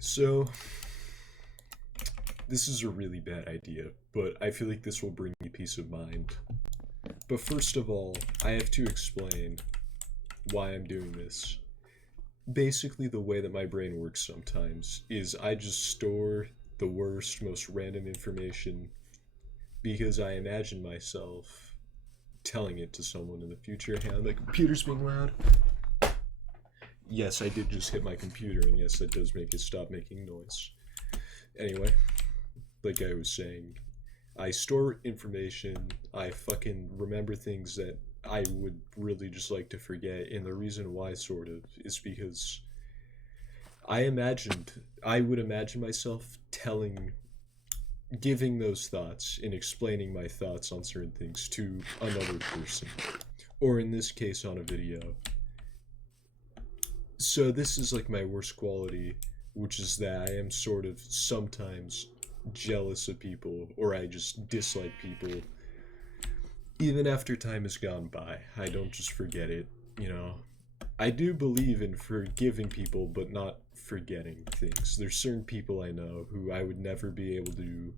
So, this is a really bad idea, but I feel like this will bring me peace of mind. But first of all, I have to explain why I'm doing this. Basically, the way that my brain works sometimes is I just store the worst, most random information because I imagine myself telling it to someone in the future. Hey, my computer's being loud. Yes, I did just hit my computer, and yes, that does make it stop making noise. Anyway, like I was saying, I store information, I fucking remember things that I would really just like to forget, and the reason why, sort of, is because I would imagine myself giving those thoughts and explaining my thoughts on certain things to another person, or in this case, on a video. So this is like my worst quality, which is that I am sort of sometimes jealous of people, or I just dislike people. Even after time has gone by, I don't just forget it, you know. I do believe in forgiving people, but not forgetting things. There's certain people I know who I would never be able to,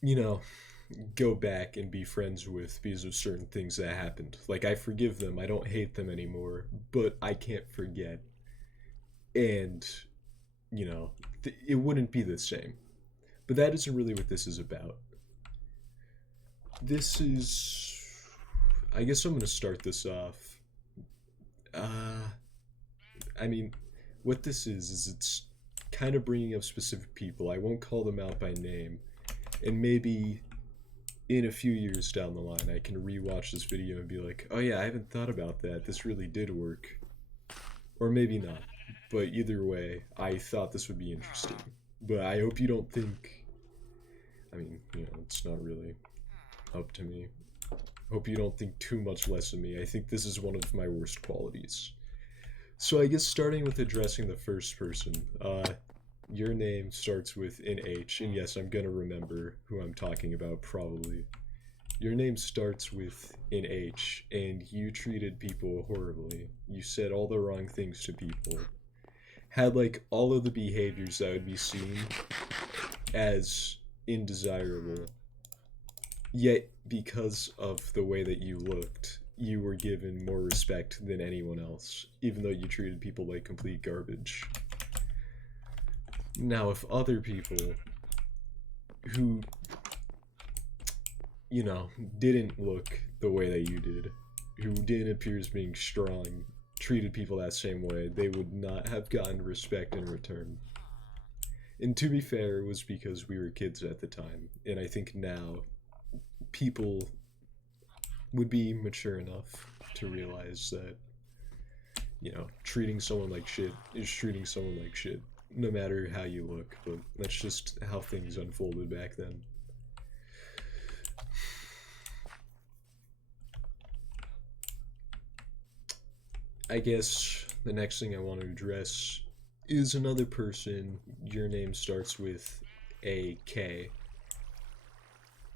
you know, go back and be friends with because of certain things that happened. Like, I forgive them, I don't hate them anymore, but I can't forget. And, it wouldn't be the same. But that isn't really what this is about. This is. I guess I'm gonna start this off. Uh, I mean, what this is it's kind of bringing up specific people. I won't call them out by name. And maybe in a few years down the line, I can rewatch this video and be like, oh yeah, I haven't thought about that. This really did work. Or maybe not. But either way, I thought this would be interesting. But I hope you don't think. I mean, it's not really up to me. Hope you don't think too much less of me. I think this is one of my worst qualities. So I guess starting with addressing the first person, your name starts with an H, and yes, I'm gonna remember who I'm talking about, probably. Your name starts with an H, and you treated people horribly. You said all the wrong things to people. Had, like, all of the behaviors that would be seen as indesirable. Yet, because of the way that you looked, you were given more respect than anyone else, even though you treated people like complete garbage. Now, if other people who, didn't look the way that you did, who didn't appear as being strong, treated people that same way, they would not have gotten respect in return. And to be fair, it was because we were kids at the time, and I think now people would be mature enough to realize that, treating someone like shit is treating someone like shit, no matter how you look, but that's just how things unfolded back then. I guess the next thing I want to address is another person. Your name starts with a K.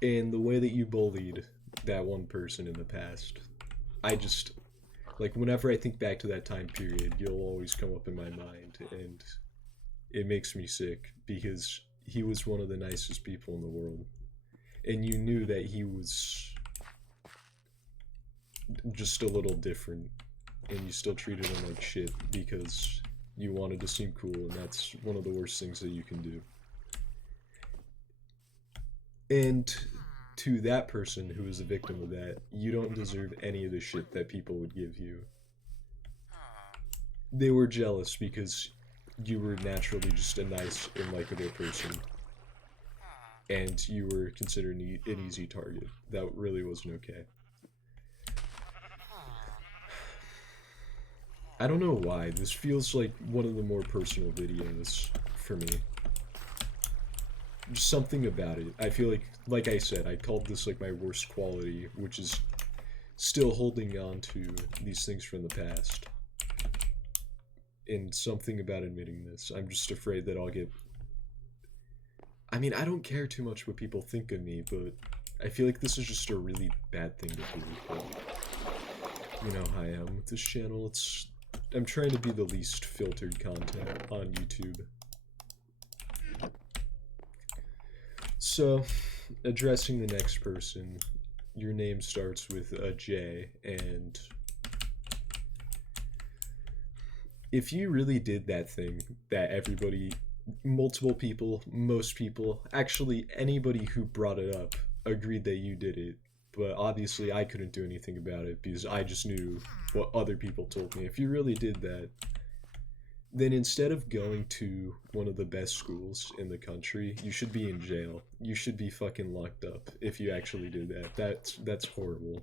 And the way that you bullied that one person in the past, I just, like, whenever I think back to that time period, you'll always come up in my mind, and it makes me sick, because he was one of the nicest people in the world. And you knew that he was just a little different, and you still treated him like shit because you wanted to seem cool, and that's one of the worst things that you can do. And to that person who was a victim of that, you don't deserve any of the shit that people would give you. They were jealous because you were naturally just a nice and likable person, and you were considered an easy target. That really wasn't okay. I don't know why, this feels like one of the more personal videos for me. Just something about it. I feel like I said, I called this like my worst quality, which is still holding on to these things from the past. And something about admitting this. I'm just afraid that I'll get... I mean, I don't care too much what people think of me, but I feel like this is just a really bad thing to do. But you know how I am with this channel. It's I'm trying to be the least filtered content on YouTube. So, addressing the next person, your name starts with a J, and if you really did that thing that everybody, multiple people, most people, actually anybody who brought it up agreed that you did it, but obviously I couldn't do anything about it because I just knew what other people told me. If you really did that, then instead of going to one of the best schools in the country, you should be in jail. You should be fucking locked up if you actually did that. That's horrible.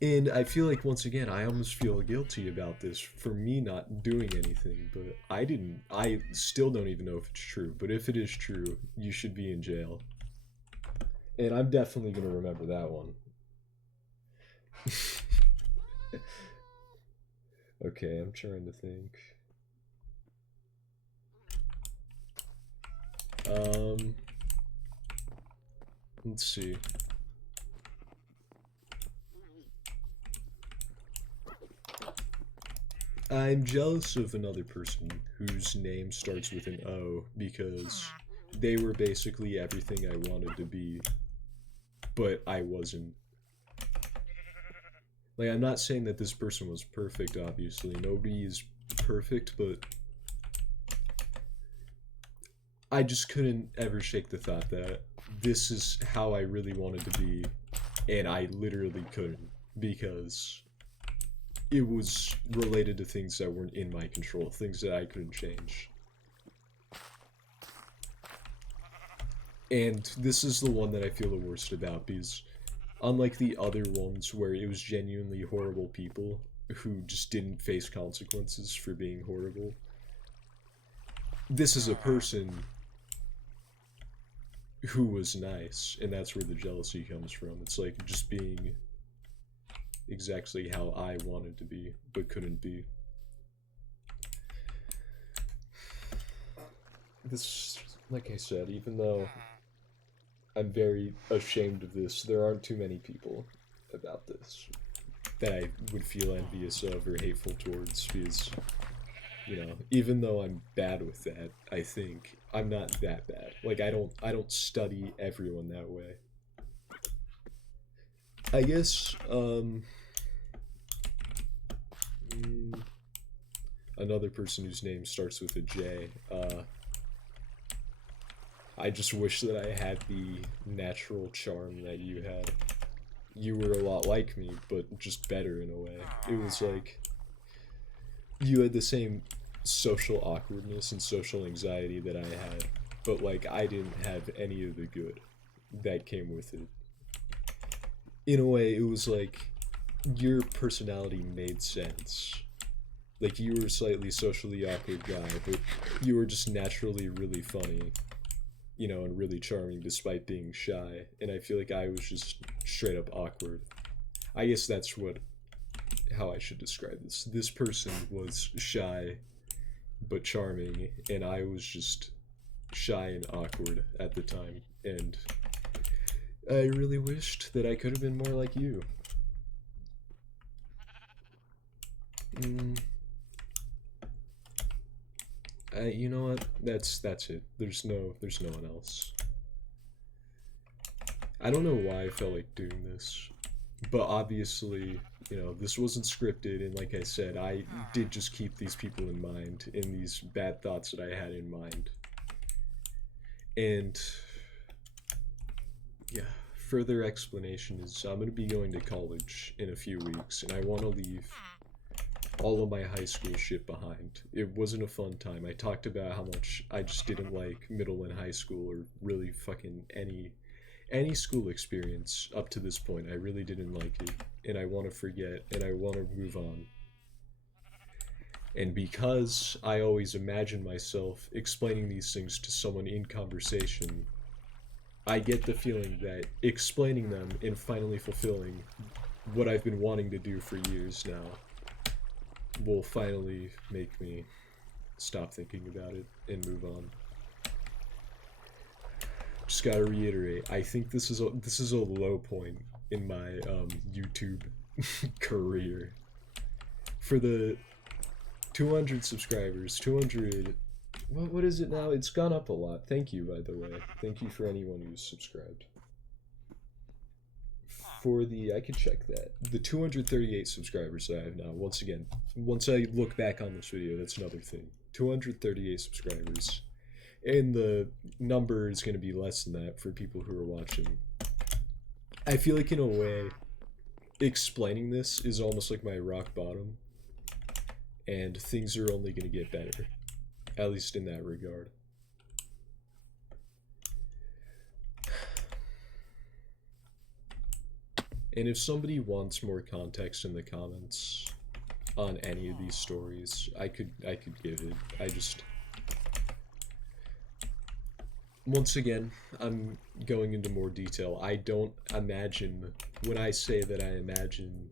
And I feel like, once again, I almost feel guilty about this for me not doing anything, but I still don't even know if it's true, but if it is true, you should be in jail. And I'm definitely gonna remember that one. Okay, I'm trying to think. Let's see. I'm jealous of another person whose name starts with an O because they were basically everything I wanted to be, but I wasn't. Like, I'm not saying that this person was perfect, obviously. Nobody is perfect, but I just couldn't ever shake the thought that this is how I really wanted to be, and I literally couldn't because it was related to things that weren't in my control, things that I couldn't change. And this is the one that I feel the worst about because, unlike the other ones where it was genuinely horrible people who just didn't face consequences for being horrible, this is a person who was nice, and that's where the jealousy comes from. It's like just being exactly how I wanted to be, but couldn't be. This, like I said, even though I'm very ashamed of this, there aren't too many people about this that I would feel envious of or hateful towards because, you know, even though I'm bad with that, I think I'm not that bad. Like, I don't study everyone that way. I guess another person whose name starts with a J. I just wish that I had the natural charm that you had. You were a lot like me, but just better in a way. It was like you had the same social awkwardness and social anxiety that I had, but like I didn't have any of the good that came with it. In a way, it was like your personality made sense. Like, you were a slightly socially awkward guy, but you were just naturally really funny, you know, and really charming despite being shy. And I feel like I was just straight up awkward. I guess that's how I should describe this. This person was shy but charming, and I was just shy and awkward at the time. And I really wished that I could have been more like you. You know what? That's it. There's no one else. I don't know why I felt like doing this, but obviously, you know, this wasn't scripted, and like I said, I did just keep these people in mind and these bad thoughts that I had in mind. And yeah, further explanation is I'm gonna be going to college in a few weeks, and I want to leave all of my high school shit behind. It wasn't a fun time. I talked about how much I just didn't like middle and high school, or really fucking any school experience up to this point. I really didn't like it, and I want to forget, and I want to move on. And because I always imagine myself explaining these things to someone in conversation, I get the feeling that explaining them and finally fulfilling what I've been wanting to do for years now will finally make me stop thinking about it and move on. Just gotta reiterate, I think this is a low point in my YouTube career for the 200 subscribers, 200. What is it now? It's gone up a lot. Thank you, by the way. Thank you for anyone who's subscribed. For the, I could check that. The 238 subscribers that I have now, once again, once I look back on this video, that's another thing. 238 subscribers. And the number is going to be less than that for people who are watching. I feel like, in a way, explaining this is almost like my rock bottom. And things are only going to get better. At least in that regard. And if somebody wants more context in the comments on any of these stories, I could give it. I just, once again, I'm going into more detail. I don't imagine, when I say that I imagine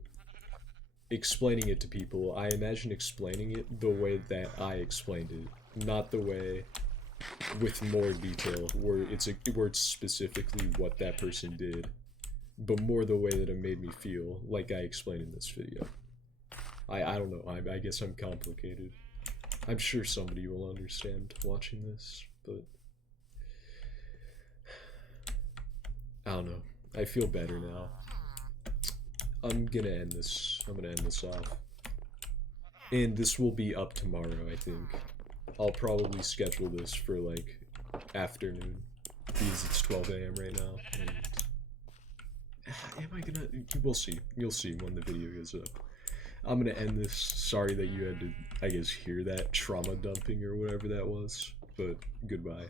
explaining it to people, I imagine explaining it the way that I explained it, not the way with more detail where it's specifically what that person did, but more the way that it made me feel, like I explained in this video. I don't know, I guess I'm complicated. I'm sure somebody will understand watching this, but I don't know. I feel better now. I'm gonna end this off. And this will be up tomorrow, I think. I'll probably schedule this for, like, afternoon, because it's 12 a.m. right now, and am I gonna... We'll see. You'll see when the video goes up. I'm gonna end this. Sorry that you had to, I guess, hear that trauma dumping or whatever that was, but goodbye.